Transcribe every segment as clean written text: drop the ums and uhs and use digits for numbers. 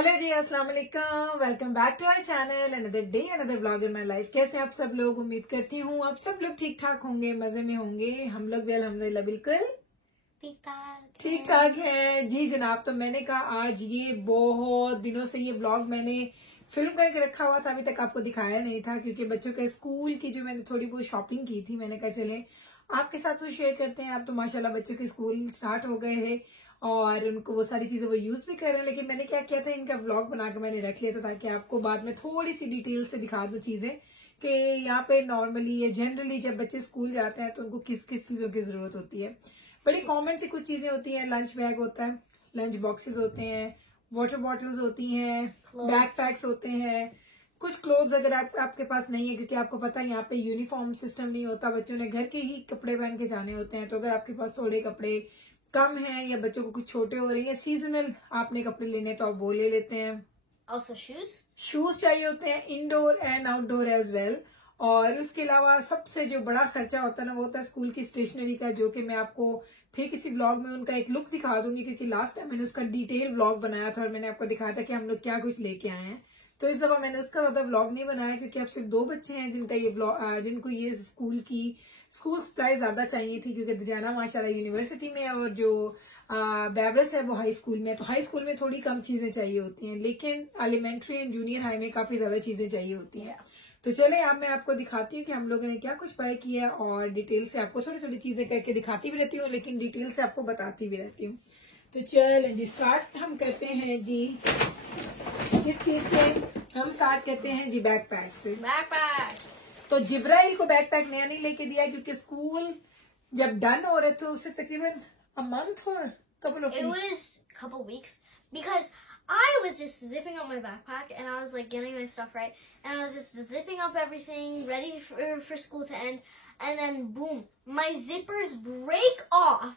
Hello जी, अस्सलाम वालेकुम। Welcome back to our channel. Another day another vlog in my life. कैसे आप सब लोग? उम्मीद करती हूँ आप सब लोग ठीक ठाक होंगे, मजे में होंगे। हम लोग भी अल्हम्दुलिल्लाह बिल्कुल ठीक ठाक है जी जनाब। तो मैंने कहा आज ये बहुत दिनों से ये व्लॉग मैंने फिल्म करके रखा हुआ था, अभी तक आपको दिखाया नहीं था क्योंकि बच्चों के स्कूल की जो मैंने थोड़ी बहुत शॉपिंग की थी, मैंने कहा चले आपके साथ वो शेयर करते हैं। आप तो माशाल्लाह बच्चों के स्कूल स्टार्ट हो गए हैं और उनको वो सारी चीजें वो यूज भी कर रहे हैं, लेकिन मैंने क्या किया था, इनका व्लॉग बनाकर मैंने रख लिया था ताकि आपको बाद में थोड़ी सी डिटेल से दिखा दूं चीजें कि यहाँ पे नॉर्मली या जनरली जब बच्चे स्कूल जाते हैं तो उनको किस किस चीजों की जरूरत होती है। बड़ी कॉमन सी कुछ चीजें होती हैं। लंच बैग होता है, लंच बॉक्सेस होते हैं, वाटर बॉटल्स होती हैं, बैक पैक्स होते हैं, कुछ क्लोथ्स अगर आपके पास नहीं है, क्योंकि आपको पता है यहाँ पे यूनिफॉर्म सिस्टम नहीं होता, बच्चों ने घर के ही कपड़े पहन के जाने होते हैं। तो अगर आपके पास थोड़े कपड़े कम है या बच्चों को कुछ छोटे हो रहे हैं, सीजनल आपने कपड़े लेने तो आप वो ले लेते हैं। Also शूज चाहिए होते हैं, indoor and outdoor as well. और उसके अलावा सबसे जो बड़ा खर्चा होता है ना, वो होता है स्कूल की स्टेशनरी का, जो कि मैं आपको फिर किसी व्लॉग में उनका एक लुक दिखा दूंगी, क्योंकि लास्ट टाइम मैंने उसका डिटेल व्लॉग बनाया था और मैंने आपको दिखाया था कि हम लोग क्या कुछ लेके आए हैं। तो इस दफा मैंने उसका ज्यादा व्लॉग नहीं बनाया क्योंकि अब सिर्फ 2 बच्चे हैं जिनका ये जिनको ये स्कूल सप्लाई ज्यादा चाहिए थी, क्योंकि दजाना माशाल्लाह यूनिवर्सिटी में है और जो बैबरस है वो हाई स्कूल में। तो हाई स्कूल में थोड़ी कम चीजें चाहिए होती हैं, लेकिन एलिमेंट्री एंड जूनियर हाई में काफी ज्यादा चीजें चाहिए होती हैं। तो चले अब मैं आपको दिखाती हूँ कि हम लोगों ने क्या कुछ बाय किया और डिटेल से आपको थोड़ी थोड़ी चीजें करके दिखाती भी रहती हूँ, लेकिन डिटेल से आपको बताती भी रहती हूँ। तो चलें जी, स्टार्ट हम करते हैं जी किस चीज से? हम स्टार्ट करते हैं जी बैकपैक से। backpack. तो जिब्राइल को बैकपैक नया नहीं लेके दिया क्योंकि स्कूल जब डन हो रहे थे उससे तकरीबन a month or couple of It weeks. was a couple weeks because I was just zipping up my backpack and I was like getting my stuff right and I was just zipping up everything ready for school to end, and then boom, my zippers break off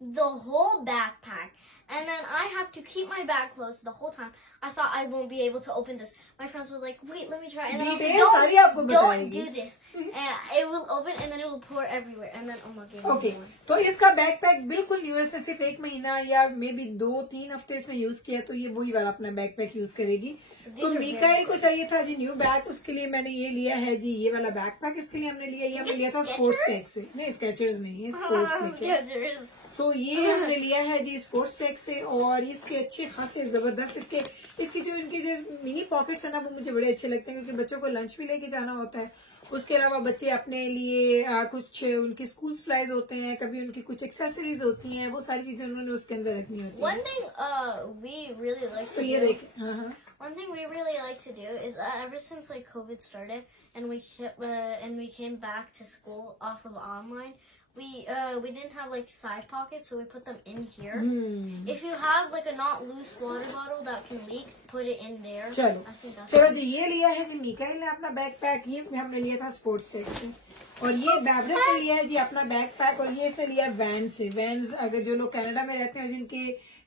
the whole backpack and then I have to keep my bag closed the whole time. I thought I won't be able to open this. My friends were like, wait, let me try. And then I was like, don't do this. And it will open and then it will pour everywhere. And then, oh my God. Okay. तो इसका backpack बिल्कुल new है, इसने सिर्फ 1 महीना या may be 2-3 हफ्ते इसमें यूज किया, तो ये वही वाला अपना बैकपैक यूज करेगी। तो मीकाइल को चाहिए था जी न्यू बैग, उसके लिए मैंने ये लिया है जी ये वाला बैकपैक। इसके लिए हमने लिया, ये हमने लिया था स्पोर्ट्स टेक से। नहीं, स्केचर्स नहीं है, स्पोर्ट्स सो ये हमने लिया है जी स्पोर्ट्स टेक से। और इसके अच्छे खासे जबरदस्त इसकी जो इनके जो मिनी पॉकेट्स है ना, वो मुझे बड़े अच्छे लगते हैं क्योंकि बच्चों को लंच भी लेके जाना होता है। उसके अलावा बच्चे अपने लिए कुछ उनके स्कूल सप्लाईज होते हैं, कभी उनकी कुछ एक्सेसरीज होती हैं, वो सारी चीजें उन्होंने उसके अंदर रखनी होती है। One thing we really like to तो ये do. देखें, हाँ, One thing we really like to do is ever since like COVID started and we came back to school off of online, we didn't have like side pockets, so we put them in here. If you have like a not loose water bottle that can leak, put it in there. चलो जी, ये लिया है जी मीकाइल ने अपना backpack, ये हमने लिया था स्पोर्ट्स टेक से। और ये बैबरस ने लिया है जी अपना बैकपैक, और ये इसने लिया वैन से। वैन्स अगर जो लोग कनाडा में रहते हैं, जिनके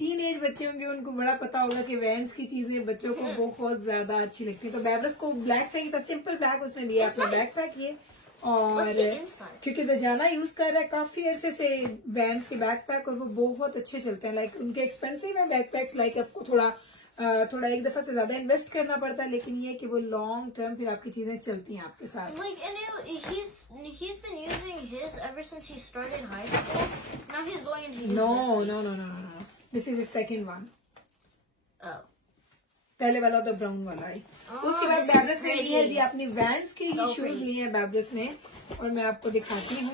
टीन एज बच्चे होंगे, उनको बड़ा पता होगा कि वैन्स की चीजें बच्चों को बहुत ज्यादा अच्छी लगती है। तो बैबरस को ब्लैक चाहिए था, सिंपल ब्लैक, उसने लिया अपना बैकपैक ये। और क्योंकि दजाना यूज कर रहा है काफी अरसे से वैन्स के बैकपैक, और वो बहुत अच्छे चलते हैं। लाइक उनके एक्सपेंसिव है बैकपैक्स, लाइक आपको थोड़ा एक दफा से ज्यादा इन्वेस्ट करना पड़ता है, लेकिन ये कि वो लॉन्ग टर्म फिर आपकी चीजें चलती हैं आपके साथ। Like, and he's been using his ever since he started high school. Now he's going into university. No. This is his second one. Oh. पहले वाला तो ब्राउन वाला है। उसके बाद बैबरस ने ली है जी अपनी वैन्स की ही शूज लिए हैं बैबरस ने, और मैं आपको दिखाती हूँ।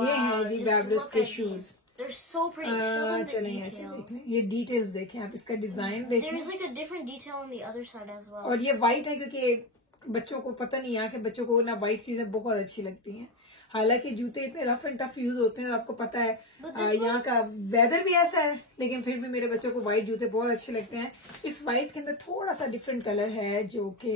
ये है जी बैबरस के शूज। They're so pretty. चलें ऐसे देखें, ये डिटेल्स देखें आप, इसका डिजाइन देखें। There's like a different detail on the other side as well. और ये व्हाइट है क्योंकि बच्चों को पता नहीं, यहाँ के बच्चों को ना व्हाइट चीजें बहुत अच्छी लगती हैं। हालांकि जूते इतने रफ एंड टफ यूज होते हैं, आपको पता है यहाँ का वेदर भी ऐसा है, लेकिन फिर भी मेरे बच्चों को व्हाइट जूते बहुत अच्छे लगते हैं। इस व्हाइट के अंदर थोड़ा सा डिफरेंट कलर है, जो कि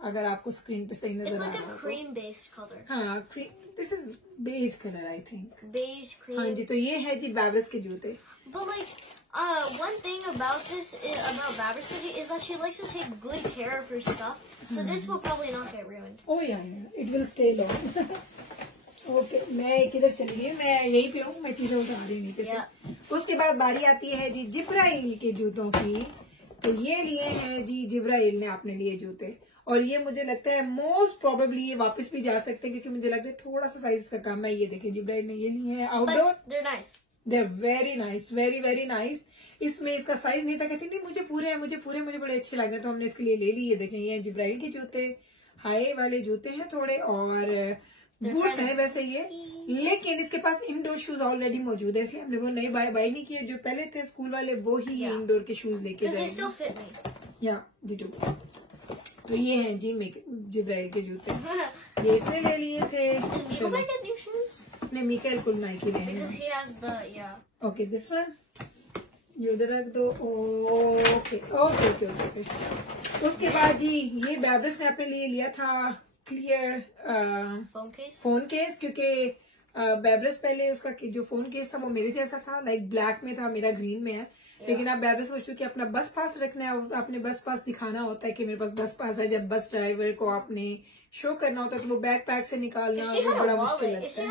अगर आपको स्क्रीन पे सही नजर आ रहा है, cream based color. हाँ, this is beige colour I think. Beige cream. हाँ जी, तो ये है जी बैबरस के जूते। But like, one thing about Babers is that she likes to take good care of her stuff, so this will probably not get ruined. Oh yeah, it will stay long. Okay, मैं किधर चली गई? मैं यहीं पे हूँ, मैं चीजें उठा रही नीचे से। उसके बाद बारी आती है जी जिब्राइल के जूतों की। तो ये लिए हैं जी जिब्राइल ने अपने लिए जूते, और ये मुझे लगता है मोस्ट प्रोबेबली ये वापस भी जा सकते हैं, क्योंकि मुझे लगता है थोड़ा सा साइज का कम है। ये देखिए जिब्राइल ने ये लिए हैं outdoor, they are very nice, very very nice. इसमें इसका साइज नहीं था, कहती नहीं मुझे पूरे हैं, मुझे बड़े अच्छे लग रहे हैं, तो हमने इसके लिए ले लिए। देखें ये जिब्राइल के जूते, हाई वाले जूते हैं थोड़े, और बूट्स हैं वैसे ये, लेकिन इसके पास इंडोर शूज ऑलरेडी मौजूद है, इसलिए हमने वो नए बाय नहीं किए। जो पहले थे स्कूल वाले वो ही इंडोर के शूज लेके जाएंगे। या डिटो। तो ये हैं जी जिब्राइल के जूते, ये इसने ले लिए थे। नहीं मिकाइल को नाइकी लेंगे। ओके दिस वन ये उधर रख दो। Okay okay okay okay. उसके बाद जी ये बैब्रिस ने अपने लिए लिया था क्लियर फोन केस, क्योंकि बैब्रिस पहले उसका जो फोन केस था वो मेरे जैसा था, लाइक ब्लैक में था, मेरा ग्रीन में है। लेकिन आप बैब्रिस सोच चुके अपना बस पास रखना है, और अपने बस पास दिखाना होता है कि मेरे पास बस पास है। जब बस ड्राइवर को आपने शो करना होता है तो वो बैक पैक से निकालना वो बड़ा मुश्किल लगता है।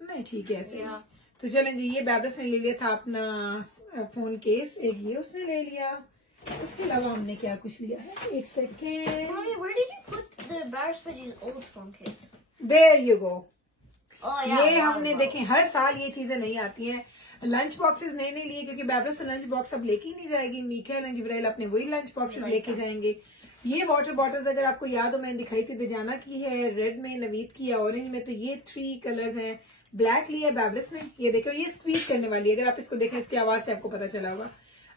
नहीं ठीक है ऐसे। तो चलें जी, ये बैब्रिस ने ले लिया था अपना फोन केस, एक ये उसने ले लिया। उसके अलावा हमने क्या कुछ लिया है, एक सेकेंड। There you go. ये हमने देखें हर साल ये चीजें नहीं आती हैं। लंच बॉक्सेस नए नहीं लिए, क्योंकि बैब्रिस तो लंच बॉक्स अब लेके ही नहीं जाएगी। मिकाइल और जिब्राइल अपने वही लंच बॉक्सेस लेके जाएंगे। ये वाटर बॉटल्स अगर आपको याद हो मैंने दिखाई थी, दिजाना की है रेड में, नवीद की है ऑरेंज में। तो ये 3 कलर्स हैं। ब्लैक लिया बैब्रिस ने, ये देखो ये स्क्वीज करने वाली है। अगर आप इसको देखें इसकी आवाज से आपको पता चला होगा,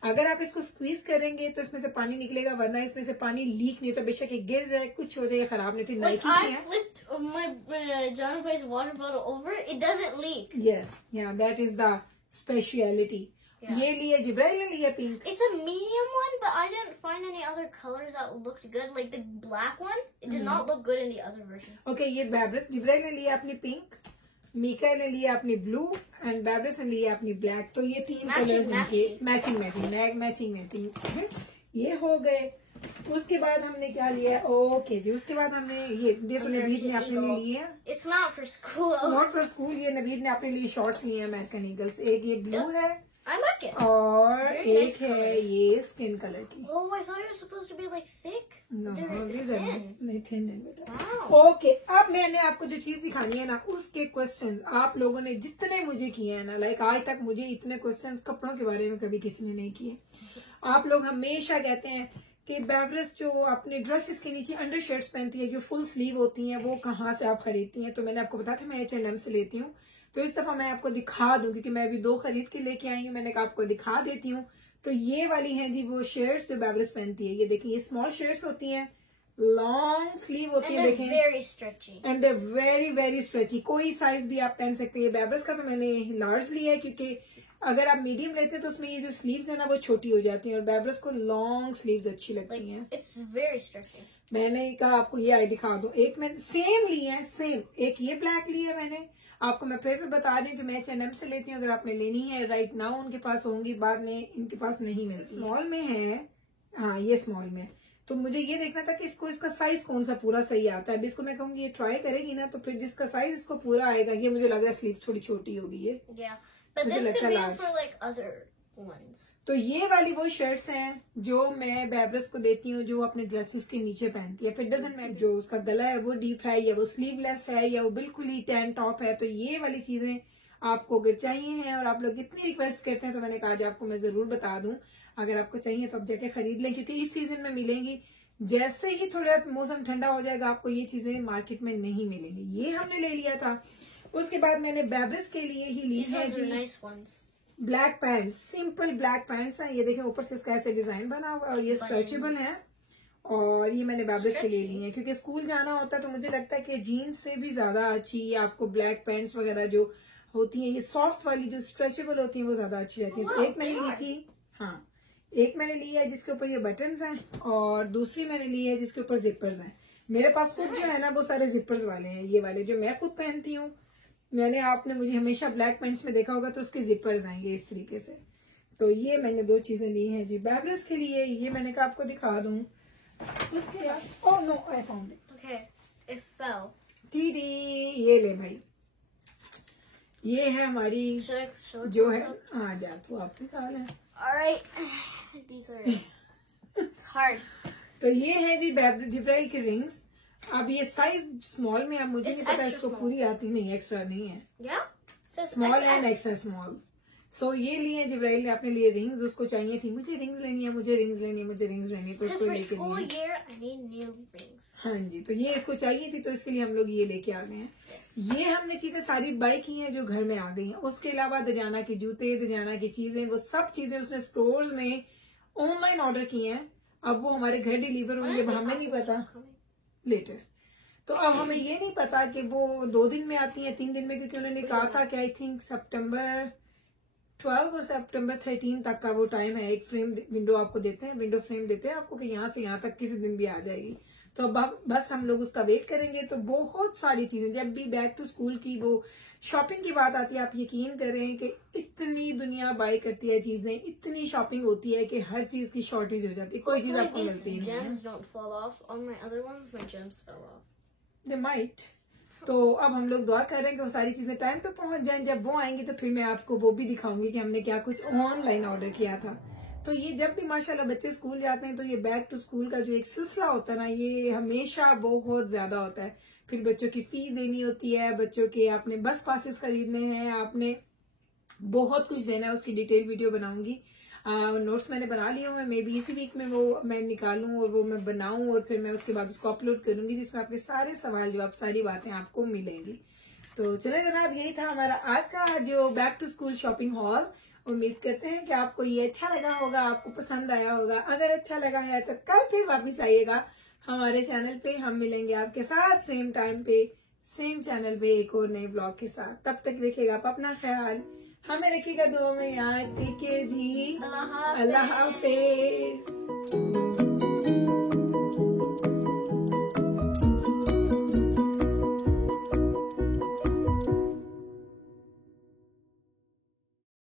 अगर आप इसको स्क्वीज करेंगे तो इसमें से पानी निकलेगा, वरना इसमें से पानी लीक नहीं होता। बेशक ये गिर जाए, कुछ हो जाए, खराब नहीं थी। नाइकी यस या दैट इज द स्पेशलिटी। ये लिए जिब्राइल ने लिया pink. It's a medium one, but I didn't find any other colors that looked good. Like the black one, it did not look good in the other version. Okay, ये बैब्रिस जिब्राइल ने लिया अपनी pink, Mikail ने लिया अपनी ब्लू एंड बैब्रिस ने लिया अपनी ब्लैक। तो ये 3 कलर्स इनके मैचिंग ये हो गए। उसके बाद हमने क्या लिया, ओके जी, उसके बाद हमने ये तो नवीद ने अपने लिए लिया। It's not for school. Not for school. ये नवीद ने अपने लिए शॉर्ट्स लिए अमेरिकन ईगल्स। एक ये ब्लू है I like it. और Very एक nice है colors. ये स्किन कलर की। Oh, I thought it was supposed to be like thick. No, They're these are thin. नहीं थिन है बेटा। Wow. ओके, अब मैंने आपको जो चीज दिखानी है ना, उसके क्वेश्चंस आप लोगों ने जितने मुझे किए हैं ना, लाइक आज तक मुझे इतने क्वेश्चंस कपड़ों के बारे में कभी किसी ने नहीं किए। आप लोग हमेशा कहते हैं कि बैब्रिस जो अपने ड्रेसेस के नीचे अंडर शर्ट्स पहनती है जो फुल स्लीव होती हैं, वो कहाँ से आप खरीदती हैं। तो मैंने आपको बताया था मैं H&M से लेती हूँ। तो इस दफा मैं आपको दिखा दूं, क्योंकि मैं अभी 2 खरीद के लेके आई हूँ, मैंने कहा आपको दिखा देती हूँ। तो ये वाली हैं जी वो शर्ट्स जो बैब्रिस पहनती है। ये देखिए ये स्मॉल शर्ट्स होती हैं, लॉन्ग स्लीव होती है, देखें, very stretchy. And they very very stretchy. कोई साइज भी आप पहन सकते हैं। बैब्रिस का तो मैंने लार्ज लिया है, क्योंकि अगर आप मीडियम लेते हैं तो उसमें ये जो स्लीव्स है ना वो छोटी हो जाती हैं, और बैब्रिस को लॉन्ग स्लीव्स अच्छी लगती हैं। It's very stretchy. मैंने कहा आपको ये आई दिखा दो। एक मैंने सेम ली है, सेम एक ये ब्लैक ली है मैंने। आपको मैं फिर बता दूं कि मैं H&M से लेती हूँ। अगर आपने लेनी है राइट नाउ उनके पास होंगी, बाद में इनके पास नहीं मिलती। स्मॉल में है, हाँ ये स्मॉल में। तो मुझे ये देखना था कि इसको इसका साइज कौन सा पूरा सही आता है। अभी इसको मैं कहूंगी ये ट्राई करेगी ना, तो फिर जिसका साइज इसको पूरा आएगा, ये मुझे लग रहा है स्लीव थोड़ी छोटी होगी ये। Yeah, but this could be for like other ones. तो ये वाली वो शर्ट्स हैं जो मैं बैब्रिस को देती हूँ, जो अपने ड्रेसेस के नीचे पहनती है। फिर डजंट मैटर जो उसका गला है वो डीप है, या वो स्लीवलेस है, या वो बिल्कुल ही टैन टॉप है। तो ये वाली चीजें आपको अगर चाहिए हैं, और आप लोग इतनी रिक्वेस्ट करते हैं, तो मैंने कहा आज आपको मैं जरूर बता दूं। अगर आपको चाहिए तो आप जाके खरीद लें, क्योंकि इस सीजन में मिलेंगी। जैसे ही थोड़ा मौसम ठंडा हो जाएगा आपको ये चीजें मार्केट में नहीं मिलेंगी। ये हमने ले लिया था। उसके बाद मैंने बैब्रिस के लिए ही ली है जी black pants, simple black pants हैं। ये देखें ऊपर से इसका ऐसे डिजाइन बना हुआ है, और ये स्ट्रेचेबल है। और ये मैंने बैब्रिस के लिए ली है, क्योंकि स्कूल जाना होता है। तो मुझे लगता है कि जीन्स से भी ज्यादा अच्छी आपको ब्लैक पैंट्स वगैरह जो होती हैं, ये सॉफ्ट वाली जो स्ट्रेचेबल होती हैं, वो ज्यादा अच्छी रहती है। तो एक मैंने ली थी, हाँ एक मैंने ली है जिसके ऊपर ये बटन्स हैं, और दूसरी मैंने ली है जिसके ऊपर जिपर्स हैं। मेरे पास खुद जो है ना वो सारे जिपर्स वाले हैं, ये वाले जो मैं खुद पहनती हूँ। मैंने आपने मुझे हमेशा ब्लैक पैंट्स में देखा होगा, तो उसके जिपर्स आएंगे इस तरीके से। तो ये मैंने 2 चीजें ली हैं जी बैब्रिस के लिए। ये मैंने कहा आपको दिखा दूं। उसके बाद oh no I found it. Okay, it fell. दीदी ये ले भाई, ये है हमारी Should I show it? जो है, हाँ जा तू आप निकाल है। Alright. These are. It's hard. तो ये है जी जिब्राइल की रिंग्स। अब ये साइज स्मॉल में, अब मुझे It's नहीं पता extra इसको small. पूरी आती नहीं, एक्स्ट्रा नहीं है, Yeah? Says small and XS. Extra small. So ये लिए जिब्राइल ने अपने लिए रिंग्स, उसको चाहिए थी मुझे रिंग्स लेनी है, मुझे रिंग्स लेनी है, मुझे रिंग्स लेनी है, तो Because उसको for लेके school लिए। year, I need new rings. हाँ जी, तो ये इसको चाहिए थी, तो इसके लिए हम लोग ये लेके आ गए हैं। Yes. ये हमने चीजें सारी बाय की हैं जो घर में आ गई हैं। उसके अलावा दजाना के जूते, दजाना की चीजें, वो सब चीजें उसने स्टोर्स में ऑनलाइन ऑर्डर की हैं। अब वो हमारे घर डिलीवर होंगे, When are the हमें नहीं apples पता, coming? लेटर। तो अब हमें ये नहीं पता कि वो 2 दिन में आती हैं, 3 दिन में, क्योंकि उन्होंने कहा था कि आई थिंक सितंबर 12 और सितंबर 13 तक का वो टाइम है। एक फ्रेम विंडो आपको देते हैं, विंडो फ्रेम देते हैं आपको कि यहाँ से यहाँ तक किसी दिन भी आ जाएगी। तो अब बस हम लोग उसका वेट करेंगे। तो बहुत सारी चीजें, जब भी बैक टू स्कूल की वो शॉपिंग की बात आती है, आप यकीन करें कि इतनी दुनिया बाय करती है चीजें, इतनी शॉपिंग होती है कि हर चीज की शॉर्टेज हो जाती है, कोई चीज Hopefully आपको these मिलती नहीं है। gems don't fall off. On my other ones, my gems fell off. They might. तो अब हम लोग दुआ कर रहे हैं कि वो सारी चीजें टाइम पे पहुंच जाएं। जब वो आएंगी तो फिर मैं आपको वो भी दिखाऊंगी कि हमने क्या कुछ ऑनलाइन ऑर्डर किया था। तो ये जब भी माशाल्लाह बच्चे स्कूल जाते हैं तो ये बैक टू स्कूल का जो एक सिलसिला होता है ना, ये हमेशा बहुत ज्यादा होता है। फिर बच्चों की फीस देनी होती है, बच्चों के आपने बस पासेस खरीदने हैं, आपने बहुत कुछ देना है। उसकी डिटेल वीडियो बनाऊंगी। नोट्स मैंने बना लिए हुए, मे बी इसी वीक में वो मैं निकालूं और वो मैं बनाऊं और फिर मैं उसके बाद उसको अपलोड करूंगी, जिसमें आपके सारे सवाल जवाब, सारी बातें आपको मिलेंगी। तो चले जनाब, यही था हमारा आज का जो back to school shopping haul. उम्मीद करते हैं कि आपको ये अच्छा लगा होगा, आपको पसंद आया होगा। अगर अच्छा लगा है तो कल फिर वापिस आइएगा हमारे चैनल पे। हम मिलेंगे आपके साथ सेम टाइम पे, सेम चैनल पे, एक और नए ब्लॉग के साथ। तब तक रखिएगा आप अपना ख्याल, हमें रखिएगा दुआ में याद। टेक केयर जी, अल्लाह हाफिज।